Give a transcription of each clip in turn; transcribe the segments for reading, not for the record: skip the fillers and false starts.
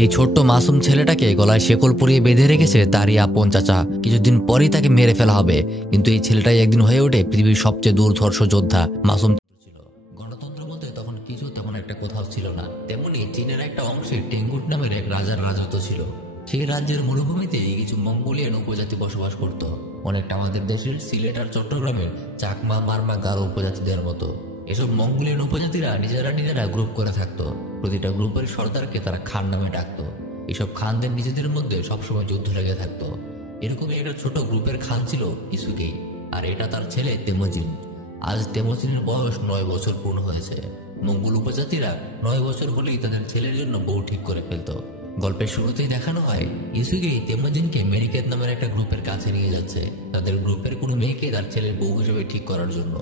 এই ছোট্ট মাসুম ছেলেটাকে গলায় শেকল পরিয়ে বেঁধে রেখেছে তারই আপন চাচা। কিছুদিন পরেই তাকে মেরে ফেলা হবে, কিন্তু এই ছেলেটাই একদিন হয়ে ওঠে পৃথিবীর সবচেয়ে দুর্ধর্ষ যোদ্ধা। মাসুম ছিল গণতন্ত্র বলতে তখন কিছু তেমন একটা কোথাও ছিল না। তেমনি চীনের একটা অংশে টেঙ্গুট নামের এক রাজার রাজত্ব ছিল। সেই রাজ্যের মরুভূমিতে কিছু মঙ্গোলিয়ান উপজাতি বসবাস করত, অনেকটা আমাদের দেশের সিলেট আর চট্টগ্রামের চাকমা, মারমা, গারো উপজাতিদের মতো। এসব মঙ্গোলিয়ান উপজাতিরা নিজেরা গ্রুপ করে থাকতো। প্রতিটা গ্রুপের সর্দারকে তারা খান নামে ডাকতো। এসব খানদের নিজেদের মধ্যে সবসময় যুদ্ধ লেগে থাকতো। এরকমই একটা ছোট গ্রুপের খান ছিল ইসুগেই, আর এটা তার ছেলে তেমোজিন। আজ তেমোজিনের বয়স 9 বছর পূর্ণ হয়েছে। মঙ্গোল উপজাতিরা 9 বছর হলেই তাদের ছেলের জন্য বউ ঠিক করে ফেলতো। গল্পের শুরুতেই দেখানো হয় ইসুগেই তেমোজিনকে মেরিকেত নামের একটা গ্রুপের কাছে নিয়ে যাচ্ছে, তাদের গ্রুপের কোনো মেয়েকে তার ছেলের বউ হিসেবে ঠিক করার জন্য।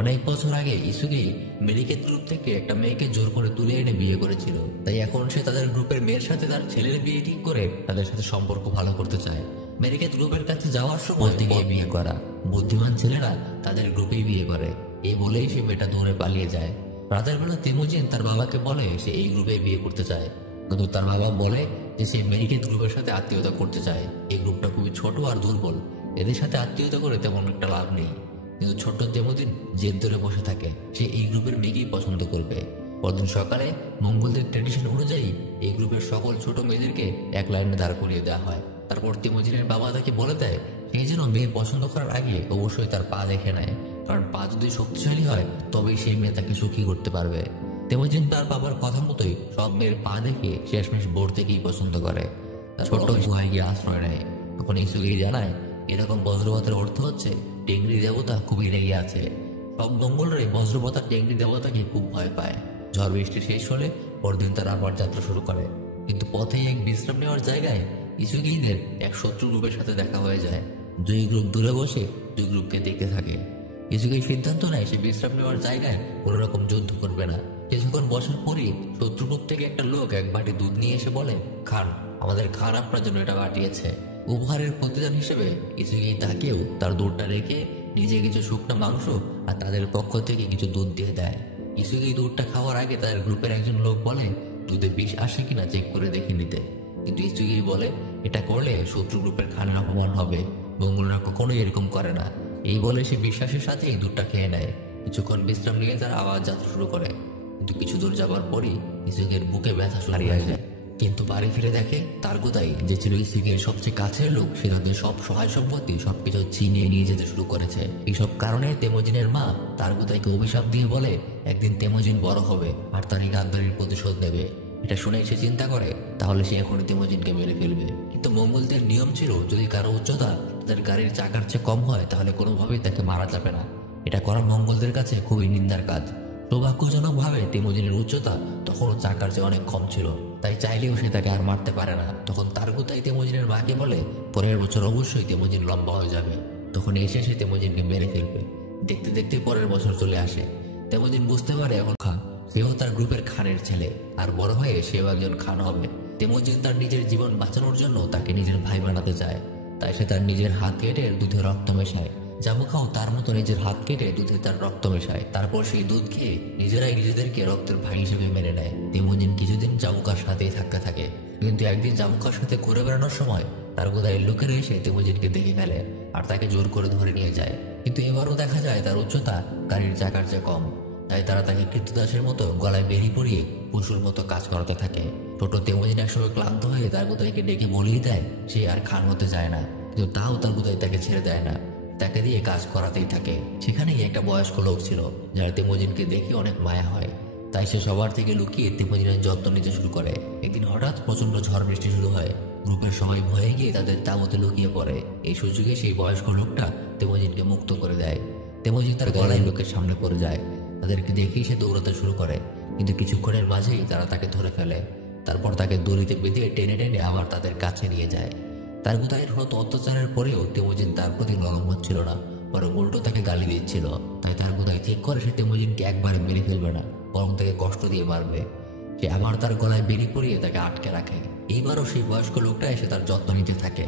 অনেক বছর আগে ইসুগেই মেরিকেত গ্রুপ থেকে একটা মেয়েকে জোর করে তুলে এনে বিয়ে করেছিল, তাই এখন সে তাদের গ্রুপের মেয়ের সাথে তার ছেলের বিয়ে ঠিক করে তাদের সাথে সম্পর্ক ভালো করতে চায়। মেরিকেত গ্রুপের কাছে যাওয়ার সময় থেকে বিয়ে করা বুদ্ধিমান ছেলেরা তাদের গ্রুপেই বিয়ে করে, এই বলেই সে মেয়েটা দৌড়ে পালিয়ে যায়। রাতের বেলা তেমোজিন তার বাবাকে বলে সে এই গ্রুপে বিয়ে করতে চায়, কিন্তু তার বাবা বলে যে সে মেরিকেত গ্রুপের সাথে আত্মীয়তা করতে চায়। এই গ্রুপটা খুবই ছোট আর দুর্বল, এদের সাথে আত্মীয়তা করে তেমন একটা লাভ নেই। কিন্তু ছোট্ট তেমোজিন জেদ ধরে বসে থাকে, সে এই গ্রুপের মেয়েকেই পছন্দ করবে। পরদিন সকালে মঙ্গলদের ট্র্যাডিশন অনুযায়ী এই গ্রুপের সকল ছোট মেয়েদেরকে এক লাইনে দাঁড় করিয়ে দেওয়া হয়। তারপর তেমোজিনের বাবা তাকে বলে দেয় সে যেন মেয়ে পছন্দ করার আগে অবশ্যই তার পা দেখে নেয়, কারণ পা যদি শক্তিশালী হয় তবেই সেই মেয়ে তাকে সুখী করতে পারবে। তেমোজিন তার বাবার কথা মতোই সব মেয়ের পা দেখে শেষমেশ বোর থেকেই পছন্দ করে। ছোট্ট গুহায় গিয়ে আশ্রয় নেয়। তখন ইসুগেই জানায় এরকম বজ্রপাতের অর্থ হচ্ছে টেংরি দেবতা খুবই রেগে আছে। সব মঙ্গলরাই বজ্রপাত আর টেংরি দেবতাকে খুব ভয় পায়। ঝড় বৃষ্টি শেষ হলে পরদিন তারা আবার যাত্রা শুরু করে, কিন্তু পথে এক বিশ্রাম নেওয়ার জায়গায় ইসুগেইদের এক শত্রু গ্রুপের সাথে দেখা হয়ে যায়। দুই গ্রুপ দূরে বসে দুই গ্রুপকে দেখতে থাকে। ইসুগেই সিদ্ধান্ত নেয় সে বিশ্রাম নেওয়ার জায়গায় কোনো রকম যুদ্ধ করবে না। কিছুক্ষণ বসার পরই শত্রু গ্রুপ থেকে একটা লোক এক বাটি দুধ নিয়ে এসে বলে, খান, আমাদের খান আপনার জন্য এটা পাঠিয়েছে। উপহারের প্রতিদান হিসেবে ইসুগেই তাকেও তার দুধটা রেখে নিজে কিছু শুকনো মাংস আর তাদের পক্ষ থেকে কিছু দুধ দিয়ে দেয়। ইসুগেই দুধটা খাওয়ার আগে তাদের গ্রুপের একজন লোক বলে দুধে বিষ আসে কিনা চেক করে দেখে নিতে, কিন্তু ইসুগেই বলে এটা করলে শত্রু গ্রুপের খানের অপমান হবে, মঙ্গলরা কখনোই এরকম করে না। এই বলে সে বিশ্বাসের সাথেই দুধটা খেয়ে নেয়। কিছুক্ষণ বিশ্রাম নিয়ে তারা আবার যাত্রা শুরু করে, কিন্তু কিছু দূর যাবার পরই ইসুগের বুকে ব্যথা হারিয়ে যায়। কিন্তু বাড়ি ফিরে দেখে তার গোদাই যে ছিল ইসুগের সবচেয়ে কাছের লোক, সে তাদের সব সহায় সম্পত্তি সবকিছু ছিনিয়ে নিয়ে যেতে শুরু করেছে। এইসব কারণে তেমোজিনের মা তার গোদাইকে অভিশাপ দিয়ে বলে একদিন তেমোজিন বড় হবে আর তার এই গাদ্দারির প্রতিশোধ নেবে। এটা শুনে সে চিন্তা করে তাহলে সে এখনই তেমোজিনকে মেরে ফেলবে। কিন্তু মঙ্গলদের নিয়ম ছিল যদি কারো উচ্চতা তাদের গাড়ির চাকার চেয়ে কম হয় তাহলে কোনোভাবেই তাকে মারা যাবে না। এটা করা মঙ্গলদের কাছে খুবই নিন্দার কাজ। সৌভাগ্যজনকভাবে তেমোজিনের উচ্চতা তখনও চাকার চেয়ে অনেক কম ছিল, তাই চাইলেও সে তাকে আর মারতে পারে না। তখন তার গোতাই তেমোজিনের মাকে বলে পরের বছর অবশ্যই তেমোজিন লম্বা হয়ে যাবে, তখন এসে সে তেমোজিনকে মেরে ফেলবে। দেখতে দেখতে পরের বছর চলে আসে। তেমোজিন বুঝতে পারে এখন খান সেও তার গ্রুপের খানের ছেলে, আর বড় হয়ে সেও একজন খান হবে। তেমোজিন তার নিজের জীবন বাঁচানোর জন্য তাকে নিজের ভাই বানাতে চায়, তাই সে তার নিজের হাত কেটে দুধে রক্ত মেশায়। জাবুখাও তার মতো নিজের হাত কেটে দুধে তার রক্ত মেশায়। তারপর সেই দুধ খেয়ে নিজেরাই নিজেদেরকে রক্তের ভাই হিসেবে মেনে নেয়। তেমোজিন কিছুদিন জাবুকার সাথেই থাকতে থাকে, কিন্তু একদিন জাবুকার সাথে ঘুরে বেড়ানোর সময় তার গোদাই লোকেরা এসে তেমোজিনকে দেখে ফেলে আর তাকে জোর করে ধরে নিয়ে যায়। কিন্তু এবারও দেখা যায় তার উচ্চতা গাড়ির চাকার চেয়ে কম, তাই তারা তাকে কৃতদাসের মতো গলায় বেরি পরিয়ে পশুর মতো কাজ করাতে থাকে। ছোট তেমোজিন একসময় ক্লান্ত হয়ে তার গোদাইকে ডেকে বলিয়ে দেয় সে আর খান হতে চায় না, কিন্তু তাও তার গোদাই তাকে ছেড়ে দেয় না, তাকে দিয়ে কাজ করাতেই থাকে। সেখানেই একটা বয়স্ক লোক ছিল যার তেমোজিনকে দেখে অনেক মায়া হয়, তাই সে সবার থেকে লুকিয়ে তেমোজিনের যত্ন নিতে শুরু করে। একদিন হঠাৎ প্রচন্ড ঝড় বৃষ্টি শুরু হয়। গ্রুপের সবাই ভয়ে গিয়ে তাদের তাঁবুতে লুকিয়ে পড়ে। এই সুযোগে সেই বয়স্ক লোকটা তেমোজিনকে মুক্ত করে দেয়। তেমোজিন তার গলায় লোকের সামনে পড়ে যায়। তাদেরকে দেখেই সে দৌড়াতে শুরু করে, কিন্তু কিছুক্ষণের মাঝেই তারা তাকে ধরে ফেলে। তারপর তাকে দড়িতে বেঁধে টেনে টেনে আবার তাদের কাছে নিয়ে যায়। তার গোদাইয়ের হত অত্যাচারের পরেও তেমোজিন তার প্রতি নরম হচ্ছিল না, বরং উল্টো তাকে গালি দিচ্ছিল। তাই তার গোদাই ঠিক করে সে তেমোজিনকে একবারে মেরে ফেলবে না, বরং তাকে কষ্ট দিয়ে মারবে। সে আবার তার গলায় বেরি পরিয়ে তাকে আটকে রাখে। এইবারও সেই বয়স্ক লোকটা এসে তার যত্ন নিতে থাকে।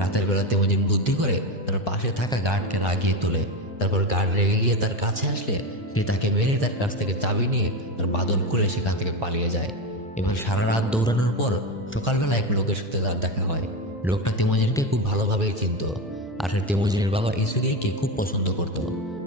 রাতের বেলা তেমোজিন বুদ্ধি করে তার পাশে থাকা গার্ডকে রাগিয়ে তোলে। তারপর গার্ড রেগে গিয়ে তার কাছে আসলে সে তাকে মেরে তার কাছ থেকে চাবি নিয়ে তার বাদন খুলে সেখান থেকে পালিয়ে যায়। এবার সারা রাত দৌড়ানোর পর সকালবেলা এক লোকের সাথে তার দেখা হয়। লোকটা তেমোজিনকে খুব ভালোভাবেই চিনত, আর সে তেমোজিনের বাবা ইসুগেইকে খুব পছন্দ করত।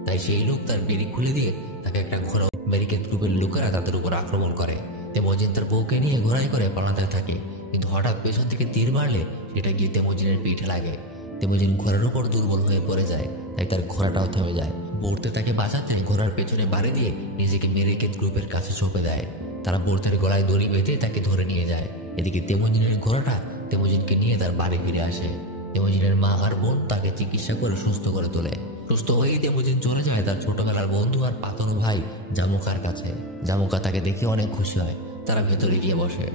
তাই সেই লোক তার বিড়ি খুলে দিয়ে তাকে একটা ঘোড়া আমেরিকান গ্রুপের লোকেরা তাদের উপর আক্রমণ করে। তেমোজিন তার বউকে নিয়ে ঘোড়ায় করে পালাতে থাকে, কিন্তু হঠাৎ পেছন থেকে তীর মারলে সেটা গিয়ে তেমোজিনের পিঠে লাগে। তেমোজিন ঘোড়ার উপর দুর্বল হয়ে পড়ে যায়, তাই তার ঘোড়াটাও থেমে যায়। বোর্তে তাকে বাঁচাতে ঘোড়ার পেছনে বাড়ি দিয়ে নিজেকে আমেরিকান গ্রুপের কাছে সঁপে দেয়। তারা বোর্তের গলায় দড়ি বেঁধে তাকে ধরে নিয়ে যায়। এদিকে তেমোজিনের ঘোড়াটা তেমোজিনকে নিয়ে তার বাড়ি ফিরে আসে। তেমোজিনের মা আর বোন তাকে চিকিৎসা করে সুস্থ করে তোলে। সুস্থ হয়েই তেমোজিন চলে যায় তার ছোটবেলার বন্ধু আর পাতলু ভাই জামুকার কাছে। জামুকা তাকে দেখে অনেক খুশি হয়। তারা ভেতরে গিয়ে বসে।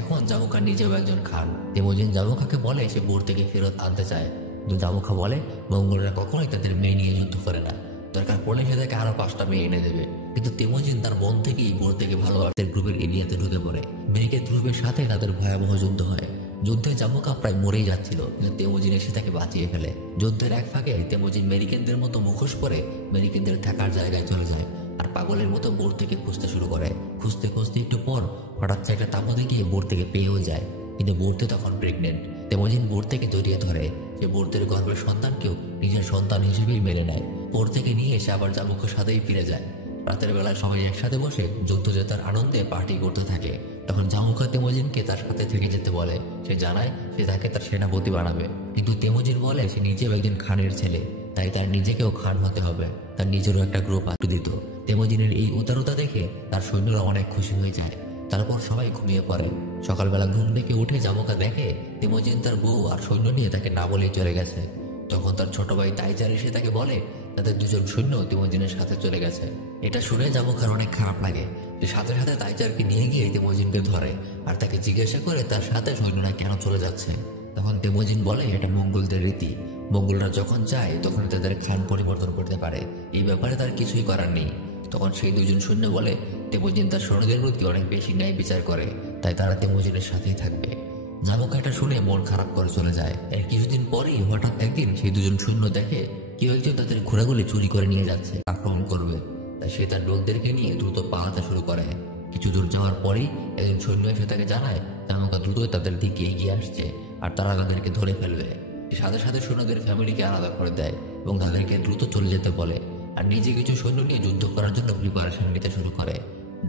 এখন জামুকা নিজেও একজন খান। তেমোজিন জামুকাকে বলে সে বোর থেকে ফেরত আনতে চায়, কিন্তু জামুকা বলে মঙ্গলরা কখনোই তাদের মেয়ে নিয়ে যুদ্ধ করে না, দরকার পড়লে সে তাকে আরো 5টা মেয়ে এনে দেবে। কিন্তু তেমোজিন তার মন থেকেই বোর থেকে ভালোবাসে গ্রুপের এরিয়াতে ঢুকে পড়ে। আমেরিকান গ্রুপের সাথে তাদের ভয়াবহ যুদ্ধ হয়। যুদ্ধে জামুকা প্রায় মরেই যাচ্ছিল, কিন্তু তেমোজিন এসে তাকে বাঁচিয়ে ফেলে। যুদ্ধের এক ফাঁকে তেমোজিন আমেরিকানদের মতো মুখোশ পরে আমেরিকানদের থাকার জায়গায় চলে যায়, আর পাগলের মতো বোর থেকে খুঁজতে শুরু করে। খুঁজতে খুঁজতে একটু পর হঠাৎ একটা তাঁবুতে গিয়ে বোর থেকে পেয়েও যায়, কিন্তু বোরতে তখন প্রেগনেন্ট। তেমোজিন বোর থেকে জড়িয়ে ধরে। সে বোরদের গর্ভের সন্তানকেও নিজের সন্তান হিসেবেই মেনে নেয়। বোর থেকে নিয়ে এসে আবার জামুকার সাথেই ফিরে যায়। রাতের বেলায় সবাই একসাথে বসে যুদ্ধ জেতার আনন্দে পার্টি করতে থাকে। তখন জামুকা তেমোজিনকে তার সাথে থেকে যেতে বলে। সে জানায় সে তাকে তার সেনাপতি বানাবে, কিন্তু তেমোজিন বলে সে নিজেও একজন খানের ছেলে, তাই তার নিজেকেও খান হতে হবে। তার নিজেরও একটা গ্রুপ দিত। তেমোজিনের এই উদারতা দেখে তার সৈন্যরা অনেক খুশি হয়ে যায়। তারপর সবাই ঘুমিয়ে পড়ে। সকালবেলা ঘুম থেকে উঠে জামুকা দেখে তেমোজিন তার বউ আর সৈন্য নিয়ে তাকে না বলেই চলে গেছে। তখন তার ছোট ভাই টাইজার এসে তাকে বলে তাদের দুজন সৈন্য তেমোজিনের সাথে চলে গেছে। এটা শুনে জামুকার অনেক খারাপ লাগে। সে সাথে সাথে টাইজারকে নিয়ে গিয়ে তেমোজিনকে ধরে আর তাকে জিজ্ঞাসা করে তার সাথে সৈন্যরা কেন চলে যাচ্ছে। তখন তেমোজিন বলে এটা মঙ্গলদের রীতি, মঙ্গলরা যখন চায় তখন তাদের খান পরিবর্তন করতে পারে, এই ব্যাপারে তার কিছুই করার নেই। তখন সেই দুজন সৈন্য বলে তেমোজিন তার সৈন্যদের প্রতি অনেক বেশি ন্যায় বিচার করে, তাই তারা তেমোজিনের সাথেই থাকবে। জামুকা এটা শুনে মন খারাপ করে চলে যায়। এর কিছুদিন পরেই হঠাৎ একদিন সেই দুজন সৈন্য দেখে কেউ একজন তাদের ঘোড়াগুলি চুরি করে নিয়ে যাচ্ছে, আক্রমণ করবে। তাই সে তার লোকদেরকে নিয়ে দ্রুত পালাতে শুরু করে। কিছু দূর যাওয়ার পরেই একজন সৈন্য এসে তাকে জানায় জামুকা দ্রুত তাদের দিকে এগিয়ে আসছে আর তারা তাদেরকে ধরে ফেলবে। সাথে সাথে সৈন্যদের ফ্যামিলিকে আলাদা করে দেয় এবং তাদেরকে দ্রুত চলে যেতে বলে, আর নিজে কিছু সৈন্য নিয়ে যুদ্ধ করার জন্য প্রিপারেশন নিতে শুরু করে।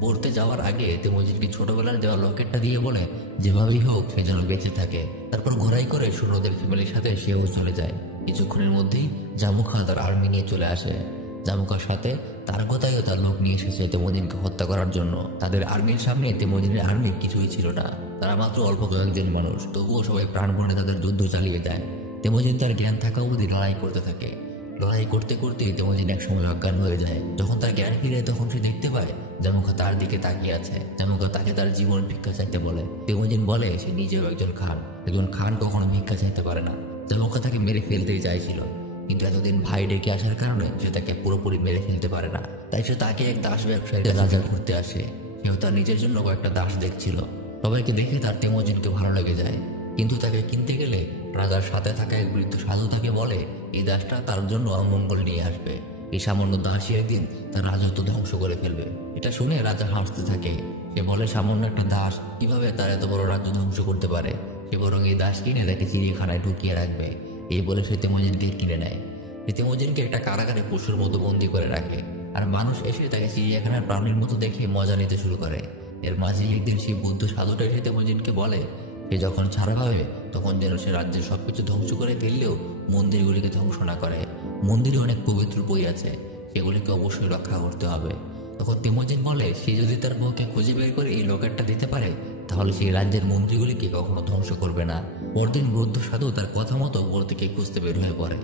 বোরতে যাওয়ার আগে তেমোজিনকে ছোটবেলার দেওয়া লকেটটা দিয়ে বলে যেভাবেই হোক সে যেন বেঁচে থাকে। তারপর ঘোড়াই করে সৈন্যদের ফ্যামিলির সাথে সেও চলে যায়। কিছুক্ষণের মধ্যেই জামুকা তার আর্মি নিয়ে চলে আসে। জামুকার সাথে তার কথায়ও তার লোক নিয়ে এসেছে তেমোজিনকে হত্যা করার জন্য। তাদের আর্মির সামনে তেমোজিনের আর্মির কিছুই ছিল না, তারা মাত্র অল্প কয়েকজন মানুষ। তবুও সবাই প্রাণপণে তাদের যুদ্ধ চালিয়ে যায়। তেমোজিন তার জ্ঞান থাকা অবধি লড়াই করতে থাকে। লড়াই করতে করতে তেমোজিন এক সময় অজ্ঞান হয়ে যায়। যখন তার জ্ঞান ফিরে তখন সে দেখতে পায় জামুকা তার দিকে তাকিয়ে আছে। জামুকা তাকে তার জীবন ভিক্ষা চাইতে বলে। তেমোজিন বলে সে নিজেও একজন খান, একজন খান কখনো ভিক্ষা চাইতে পারে না। জামুকা তাকে মেরে ফেলতেই চাইছিল, কিন্তু এতদিন ভাই ডেকে আসার কারণে সে তাকে পুরোপুরি মেরে ফেলতে পারে না। তাই সে তাকে এক দাস ব্যবসায়ী রাজা ঘুরতে আসে। সেও তার নিজের জন্য কয়েকটা দাস দেখছিল। সবাইকে দেখে তার তেমোজিনকে ভালো লেগে যায়, কিন্তু তাকে কিনতে গেলে রাজার সাথে থাকা এক বৃদ্ধ সাধু তাকে বলে এই দাসটা তার জন্য অমঙ্গল নিয়ে আসবে। এই সামান্য দাসী একদিন তার রাজত্ব ধ্বংস করে ফেলবে। এটা শুনে রাজা হাসতে থাকে। সে বলে সামান্য একটা দাস কিভাবে তার এত বড় রাজ্য ধ্বংস করতে পারে, সে বরং এই দাস কিনে তাকে চিড়িয়াখানায় ঢুকিয়ে রাখবে। এই বলে সে তেমোজিনকে কিনে নেয়। সে তেমোজিনকে একটা কারাগারে পশুর মতো বন্দি করে রাখে, আর মানুষ এসে তাকে চিড়িয়াখানার প্রাণীর মতো দেখে মজা নিতে শুরু করে। এর মাঝে একদিন সেই বৌদ্ধ সাধুটা এসে তেমোজিনকে বলে সে যখন ছাড়া পাবে তখন যেন সে রাজ্যের সবকিছু ধ্বংস করে ফেললেও মন্দিরগুলিকে ধ্বংস না করে। মন্দিরে অনেক পবিত্র বই আছে, সেগুলিকে অবশ্যই রক্ষা করতে হবে। তখন তেমোজিন বলে সে যদি তার বউকে খুঁজে বের করে এই লকেটটা দিতে পারে তাহলে সেই রাজ্যের মন্ত্রীগুলিকে কখনো ধ্বংস করবে না। পরদিন বৌদ্ধ সাধু তার কথা মতো বোর থেকে খুঁজতে বের হয়ে পড়ে।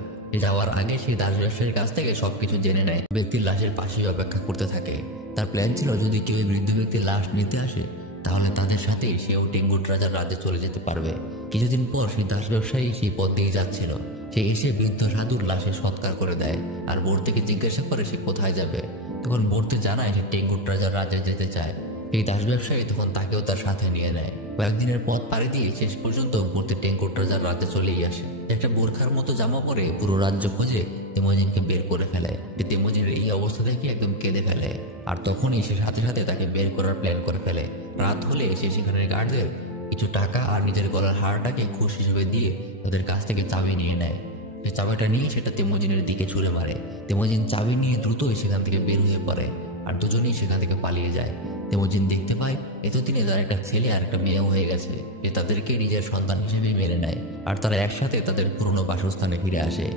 যাওয়ার আগে সেই দাস ব্যবসায়ীর কাছ থেকে সবকিছু জেনে নেয়। ব্যক্তির লাশের পাশে অপেক্ষা করতে থাকে। তার প্ল্যান ছিল যদি কেউ বৃদ্ধ ব্যক্তির লাশ নিতে আসে তাহলে তাদের সাথেই সেও টেঙ্গুট রাজার রাজ্যে চলে যেতে পারবে। কিছুদিন পর সেই দাস ব্যবসায়ী সেই পথ দিয়ে যাচ্ছিল। সে এসে বৃদ্ধ সাধুর লাশে সৎকার করে দেয় আর বোর থেকে জিজ্ঞাসা করে সে কোথায় যাবে। তখন বোরতে জানায় সে টেঙ্গুট রাজার রাজ্যে যেতে চায়। এই দাস ব্যবসায়ী তখন তাকেও তার সাথে নিয়ে নেয়। কয়েকদিনের পথ পাড়ি দিয়ে শেষ পর্যন্ত বোরতে টেঙ্গুট রাজার রাজ্যে চলেই আসে। একটা বোরখার মতো জামা পরে পুরো রাজ্য খোঁজে তেমোজিনকে বের করে ফেলে। তেমোজিনের এই অবস্থা দেখে একদম কেঁদে ফেলে, আর তখনই সে সাথে সাথে তাকে বের করার প্ল্যান করে ফেলে। রাত হলে সে সেখানের গার্ডদের কিছু টাকা আর নিজের গলার হারটাকে খুশ হিসেবে দিয়ে তাদের কাছ থেকে চাবি নিয়ে নেয়। সে চাবিটা নিয়ে সেটা তেমোজিনের দিকে ছুঁড়ে মারে। তেমোজিন চাবি নিয়ে দ্রুতই সেখান থেকে বের হয়ে পড়ে আর দুজনেই সেখান থেকে পালিয়ে যায়। তেমোজিন দেখতে পায় এতদিনে তার একটা ছেলে আর একটা মেয়েও হয়ে গেছে, যে তাদেরকে নিজের সন্তান হিসেবে মেনে নেয় আর তারা একসাথে তাদের পুরনো বাসস্থানে ফিরে আসে।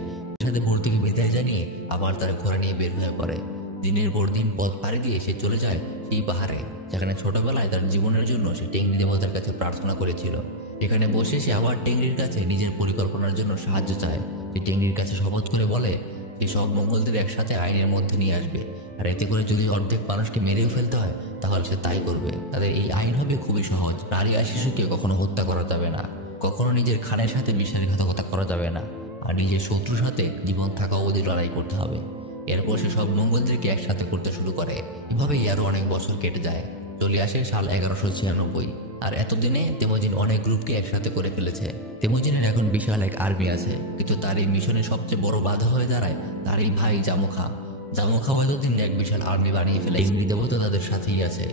সাথে ভোর থেকে বিদায় জানিয়ে আবার তারা ঘোড়া নিয়ে বের হয়ে পড়ে। দিনের পর দিন পথ পাড়ি দিয়ে সে চলে যায় সেই পাহাড়ে, যেখানে ছোটবেলায় তার জীবনের জন্য সে টেংরি দেবতার কাছে প্রার্থনা করেছিল। এখানে বসে সে আবার টেংরির কাছে নিজের পরিকল্পনার জন্য সাহায্য চায়। সে টেংরির কাছে শপথ করে বলে যে সব মঙ্গলদের একসাথে আইনের মধ্যে নিয়ে আসবে, আর এতে করে যদি অর্ধেক মানুষকে মেরেও ফেলতে হয় তাহলে সে তাই করবে। তাদের এই আইন হবে খুবই সহজ, নারী আর শিশুকে কখনো হত্যা করা যাবে না, কখনো নিজের খানের সাথে বিশ্বাসঘাতকতা করা যাবে না, আর নিজের শত্রুর সাথে জীবন থাকা অবধি লড়াই করতে হবে। এরপর সে সব মঙ্গলদেরকে একসাথে করতে শুরু করে। এভাবেই আরো অনেক বছর কেটে যায়। চলে আসে সাল 1196, আর এতদিনে তেমোজিন অনেক গ্রুপকে একসাথে করে ফেলেছে। তেমোজিনের এখন বিশাল এক আর্মি আছে, কিন্তু তার এই মিশনে সবচেয়ে বড় বাধা হয়ে দাঁড়ায় তার এই ভাই জামোখা। জামোখা এতদিন এক বিশাল আর্মি বানিয়ে ফেলে, টেংরি দেবতা তাদের সাথেই আছে।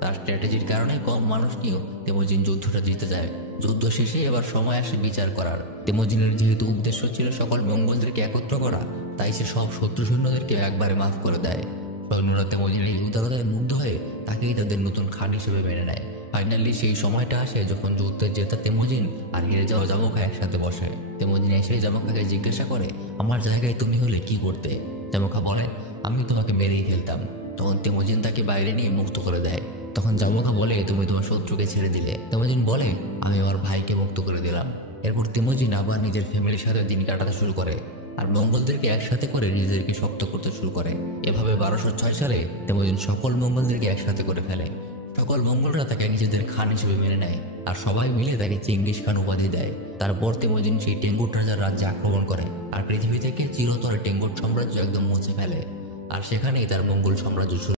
তার স্ট্র্যাটেজির কারণে কম মানুষ নিয়েও তেমোজিন যুদ্ধটা জিতে যায়। যুদ্ধ শেষে এবার সময় আসে বিচার করার। তেমোজিনের যেহেতু উদ্দেশ্য ছিল সকল মঙ্গলদেরকে একত্র করা, তাই সে সব শত্রু সৈন্যদেরকে একবারে মাফ করে দেয়। সৈন্যরা তেমোজিনের এই উদারতায় মুগ্ধ হয়ে তাকেই তাদের নতুন খান হিসেবে মেনে নেয়। ফাইনালি সেই সময়টা আসে যখন যুদ্ধে জেতা তেমোজিন আর হেরে যাওয়া জামোখা একসাথে বসে। তেমোজিন এসে জামোখাকে জিজ্ঞাসা করে, আমার জায়গায় তুমি হলে কি করতে? জামোখা বলে, আমি তোমাকে মেরেই ফেলতাম। তখন তেমোজিন তাকে বাইরে নিয়ে মুক্ত করে দেয়। তখন জামোখা বলে, তুমি তোমার শত্রুকে ছেড়ে দিলে। তেমোজিন বলে, আমি আমার ভাইকে মুক্ত করে দিলাম। এরপর তেমোজিন আবার নিজের ফ্যামিলির সাথে দিন কাটাতে শুরু করে আর মঙ্গলদেরকে একসাথে করে নিজেদেরকে শক্ত করতে শুরু করে। এভাবে 1206 সালে তেমোজিন সকল মঙ্গলদেরকে একসাথে করে ফেলে। সকল মঙ্গলরা তাকে নিজেদের খান হিসেবে মেনে নেয় আর সবাই মিলে তাকে চেঙ্গিস খান উপাধি দেয়। তারপর তেমোজিন সেই টেঙ্গুট রাজার রাজ্যে আক্রমণ করে আর পৃথিবী থেকে চিরতরে টেঙ্গুট সাম্রাজ্য একদম মুছে ফেলে, আর সেখানেই তার মঙ্গল সাম্রাজ্য শুরু।